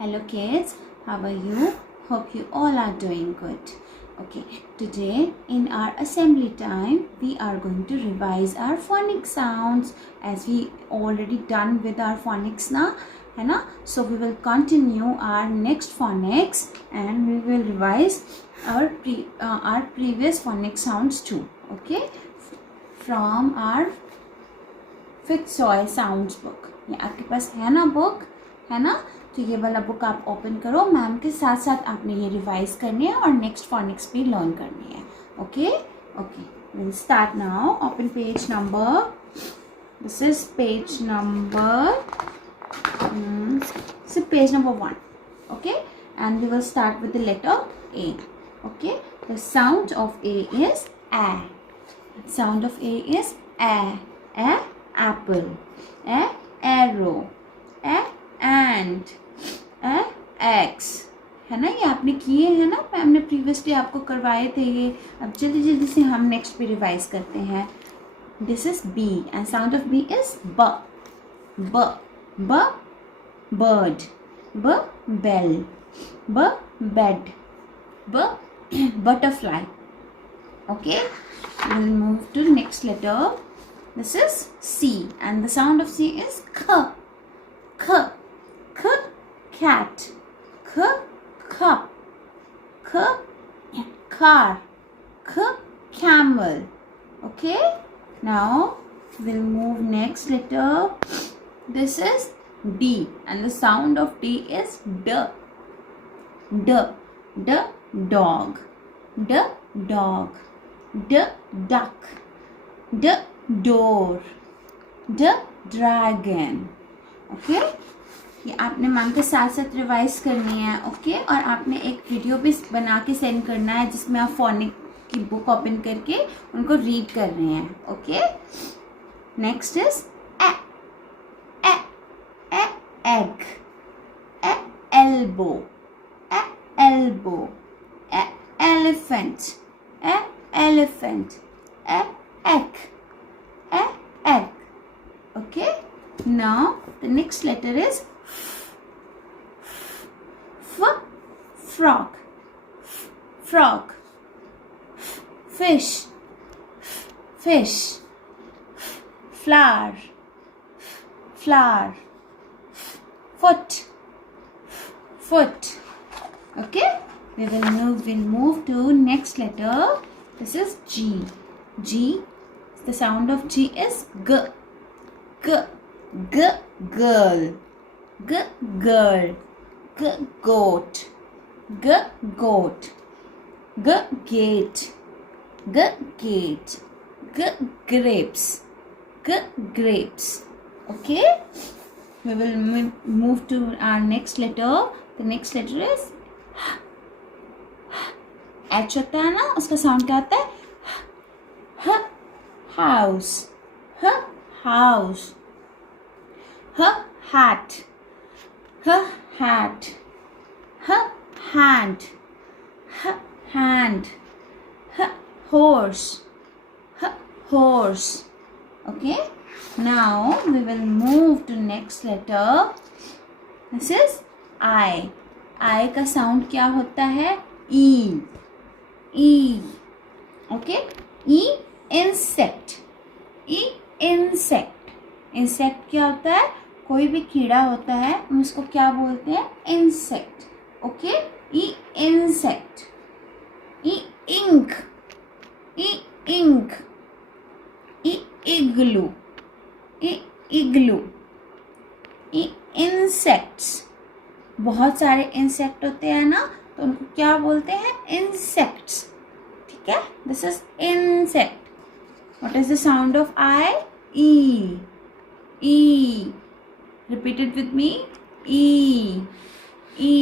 Hello kids, how are you? Hope you all are doing good. Okay, today in our assembly time, we are going to revise our phonic sounds as we already done with our phonics now, है ना? So we will continue our next phonics and we will revise our previous phonic sounds too. Okay, from our Fitzroy Sounds book. ये आपके पास है ना book, है ना? तो ये वाला बुक आप ओपन करो, मैम के साथ साथ आपने ये रिवाइज करनी है और नेक्स्ट फॉनिक्स भी लर्न करनी है. Okay will start now. Open page number, this is page number page number 1. Okay, and we will start with the letter A. Okay, the sound of A is A. Sound of A is A apple, A arrow, A ant, A X. है ना? ये आपने किए हैं ना, ma'am ने previously आपको करवाए थे ये. अब जल्दी जल्दी से हम नेक्स्ट भी रिवाइज करते हैं. This is B and sound of B is B. B bird, B bell, B bed, B butterfly. Okay, we'll move to next letter. This is C and the sound of C is K. K cat, K cup, K car, K camel. Okay, now we'll move next letter. This is D and the sound of D is D. D dog, D dog, D duck, D door, D dragon. Okay, ये आपने ma'am के साथ साथ revise करनी है. Okay, और आपने एक वीडियो भी बना के सेंड करना है जिसमें आप फोनिक की बुक ओपन करके उनको रीड कर रहे हैं. Okay, next is a egg, A elbow, A elbow, A elephant, A elephant, A egg, A egg. Okay, now the next letter is frog, frog, fish, fish, flower, flower, foot, foot. Okay, we will move to next letter. This is G. G, the sound of G is G. G girl, G girl, G goat, G goat, G gate, G gate, G grapes, G grapes. Okay, we will move to our next letter. The next letter is H होता है ना, उसका sound क्या होता है? H house, H house, H hat, H hat, H hand, H hand, H horse, H horse. Okay, now we will move to next letter. This is I. I का sound क्या होता है? E. E. Okay, E insect, E insect. Insect क्या होता है? कोई भी कीड़ा होता है, हम उसको क्या बोलते हैं? इंसेक्ट. ओके, ई इंसेक्ट. ई इंक, ई इंक, ई इग्लू, ई इग्लू, ई इंसेक्ट्स. बहुत सारे इंसेक्ट होते हैं ना, तो उनको क्या बोलते हैं? इंसेक्ट्स. ठीक है, this is insect. What is the sound of I? E. E. Repeat it with me. E. E.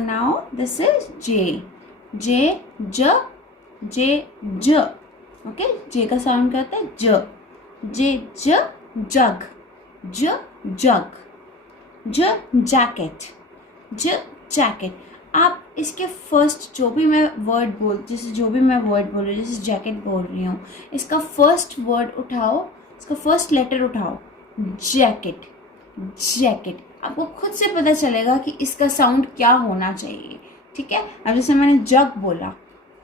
Now this is J. J. J. J. J. Okay. J का साउंड क्या होता है? J. J. J. Jug. J. Jug. J. Jacket. J. Jacket. आप इसके first जो भी मैं word बोल रही हूँ, जैसे जैकेट बोल रही हूँ, इसका फर्स्ट वर्ड उठाओ, इसका फर्स्ट लेटर उठाओ. जैकेट. जैकेट। आपको खुद से पता चलेगा कि इसका साउंड क्या होना चाहिए, ठीक है। अब जैसे मैंने जग बोला,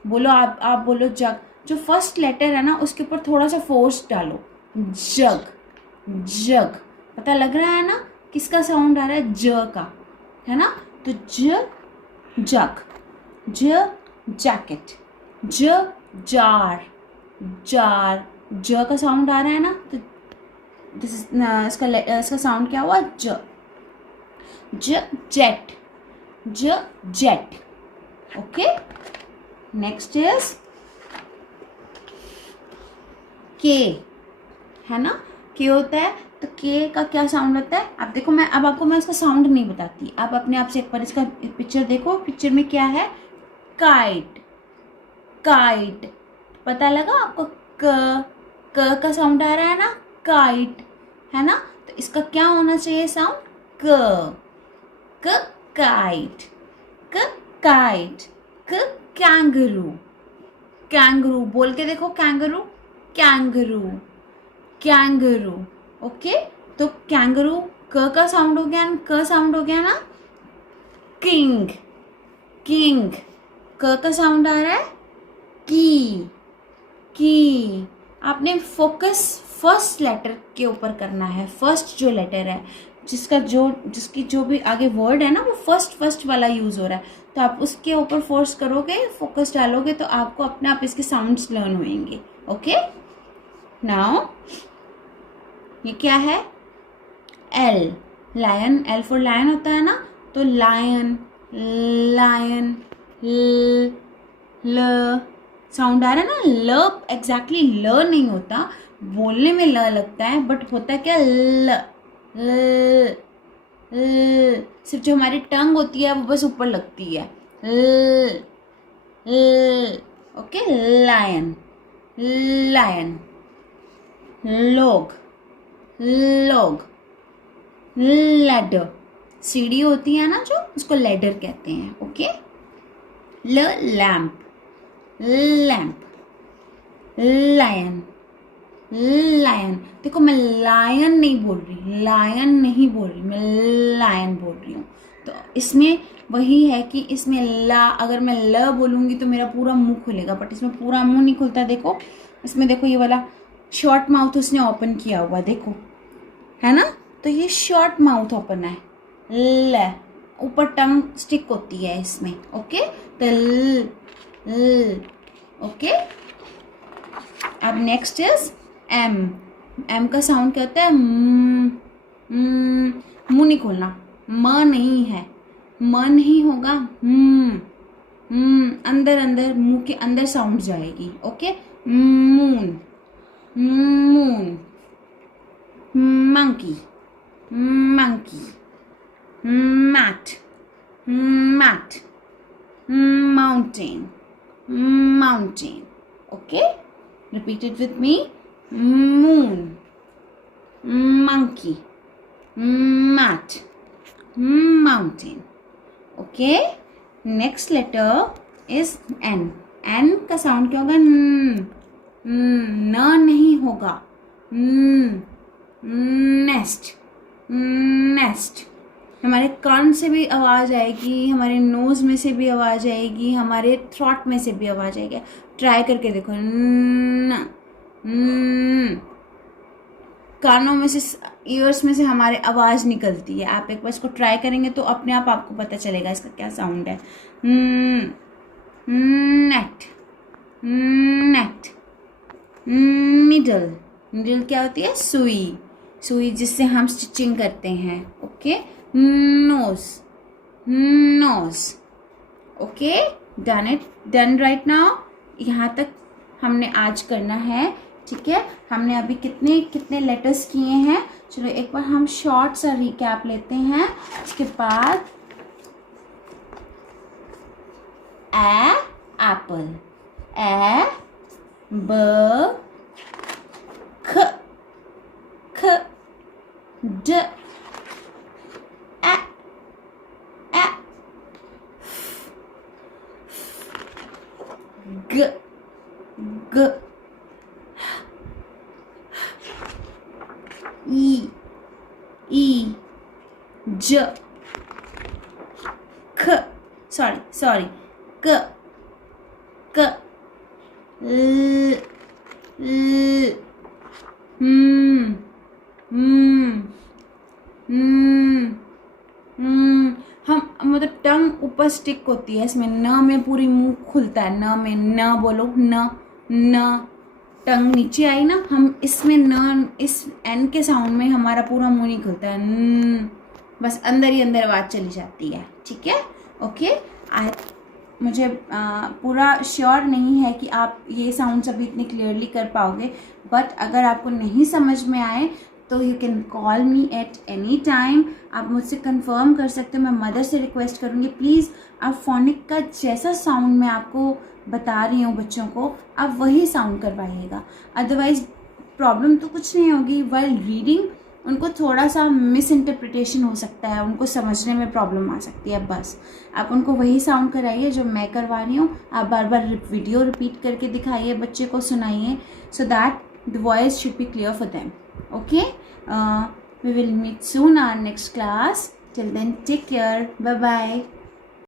बोलो आप बोलो जग, जो फर्स्ट लेटर है ना उसके ऊपर थोड़ा सा फोर्स डालो, जग, जग। पता लग रहा है ना किसका साउंड आ रहा है, ज का, है ना। तो ज जग, ज जैकेट, ज जार, जार, ज का साउंड आ रहा है ना, तो इसका साउंड क्या हुआ, ज। ज जेट, ज जेट। ओके, नेक्स्ट इज के, है ना। के होता है, तो के का क्या साउंड होता है, आप देखो, मैं अब आपको मैं इसका साउंड नहीं बताती, आप अपने आप से एक बार इसका पिक्चर देखो। पिक्चर में क्या है, काइट, काइट। पता लगा आपको, क का साउंड आ रहा है ना, काइट, है ना। तो इसका क्या होना चाहिए साउंड, क काइट, क काइट, क कैंगरू, कैंगरू बोल के देखो, कैंगरू, कैंगरू, कैंगरू। ओके, तो कैंगरू क का साउंड हो गया, क साउंड हो गया ना। किंग, किंग, क का साउंड आ रहा है, की, की। आपने फोकस फर्स्ट लेटर के ऊपर करना है, फर्स्ट जो लेटर है, जिसकी जो भी आगे वर्ड है ना, वो फर्स्ट वाला यूज हो रहा है, तो आप उसके ऊपर फोर्स करोगे, फोकस डालोगे, तो आपको अपने आप इसके साउंड्स लर्न होंगे। ओके, नाउ ये क्या है, L, lion, L for lion होता है ना, तो लायन, लायन, ल साउंड आ रहा है ना, ल एग्जैक्टली ल नहीं होता, बोलने में ल लगता है, बट होता क्या, ल, ल, ल। सिर्फ जो हमारी टंग होती है वो बस ऊपर लगती है, ल, ल। ओके, लायन, लायन, लोग, लोग, लैडर, सीढ़ी होती है ना जो, उसको लैडर कहते हैं। ओके, ल लैम्प, लैम्प, लायन, लायन। देखो मैं लायन नहीं बोल रही, लायन नहीं बोल रही, मैं लायन बोल रही हूँ। तो इसमें वही है कि इसमें ला, अगर मैं ल बोलूँगी तो मेरा पूरा मुंह खुलेगा, बट इसमें पूरा मुंह नहीं खुलता। देखो इसमें, देखो ये वाला शॉर्ट माउथ उसने ओपन किया हुआ, देखो, है ना। तो ये शॉर्ट माउथ ओपन है, ल, ऊपर टंग स्टिक होती है इसमें। ओके, तो ल, ओके। अब नेक्स्ट इज एम, एम का साउंड क्या होता है, मुंह नहीं खोलना, म नहीं है, म नहीं होगा, अंदर अंदर मुंह के अंदर साउंड जाएगी। Okay, moon, moon, monkey, monkey, mat, mat, mountain, mountain. Okay, repeat it with me, moon, monkey, mat, mountain. Okay, next letter is N. N का साउंड क्या होगा, न नहीं होगा, नेस्ट, नेस्ट। हमारे कान से भी आवाज़ आएगी, हमारे नोज़ में से भी आवाज़ आएगी, हमारे थ्रॉट में से भी आवाज़ आएगी। ट्राई करके देखो, कानों में से, ईयर्स में से हमारे आवाज़ निकलती है। आप एक बार इसको ट्राई करेंगे तो अपने आप आपको पता चलेगा इसका क्या साउंड है। नेट, नेट, मिडल, मिडल क्या होती है, सुई, सुई जिससे हम स्टिचिंग करते हैं। Okay, nose, nose. Okay, done it, done right now. यहाँ तक हमने आज करना है, ठीक है। हमने अभी कितने कितने लेटर्स किए हैं, चलो एक बार हम शॉर्ट सा रिकैप लेते हैं। उसके बाद ए एप्पल, ए ब ख, ख ड ए ए ग ग ई ई j, k, sorry, k, k, l, l, हम मतलब टंग ऊपर स्टिक होती है इसमें, न में पूरी मुंह खुलता है, न में, न बोलो, न टंग नीचे आई ना, हम इसमें न, इस एन के साउंड में हमारा पूरा मुंह नहीं खुलता है, बस अंदर ही अंदर आवाज़ चली जाती है, ठीक है। ओके, मुझे पूरा श्योर नहीं है कि आप ये साउंड्स अभी इतने क्लियरली कर पाओगे, बट अगर आपको नहीं समझ में आए तो you can call me at any time, आप मुझसे कंफर्म कर सकते हो। मैं मदर से रिक्वेस्ट करूँगी प्लीज़ आप फोनिक का जैसा साउंड मैं आपको बता रही हूँ बच्चों को, आप वही साउंड करवाइएगा, अदरवाइज़ प्रॉब्लम तो कुछ नहीं होगी। वाइल रीडिंग उनको थोड़ा सा मिस इंटरप्रिटेशन हो सकता है, उनको समझने में प्रॉब्लम आ सकती है, बस आप उनको वही साउंड कराइए जो मैं करवा रही हूँ। आप बार बार वीडियो रिपीट करके दिखाइए, बच्चे को सुनाइए, so that the voice should be clear for them. Okay, we will meet soon our next class. Till then, take care. Bye bye.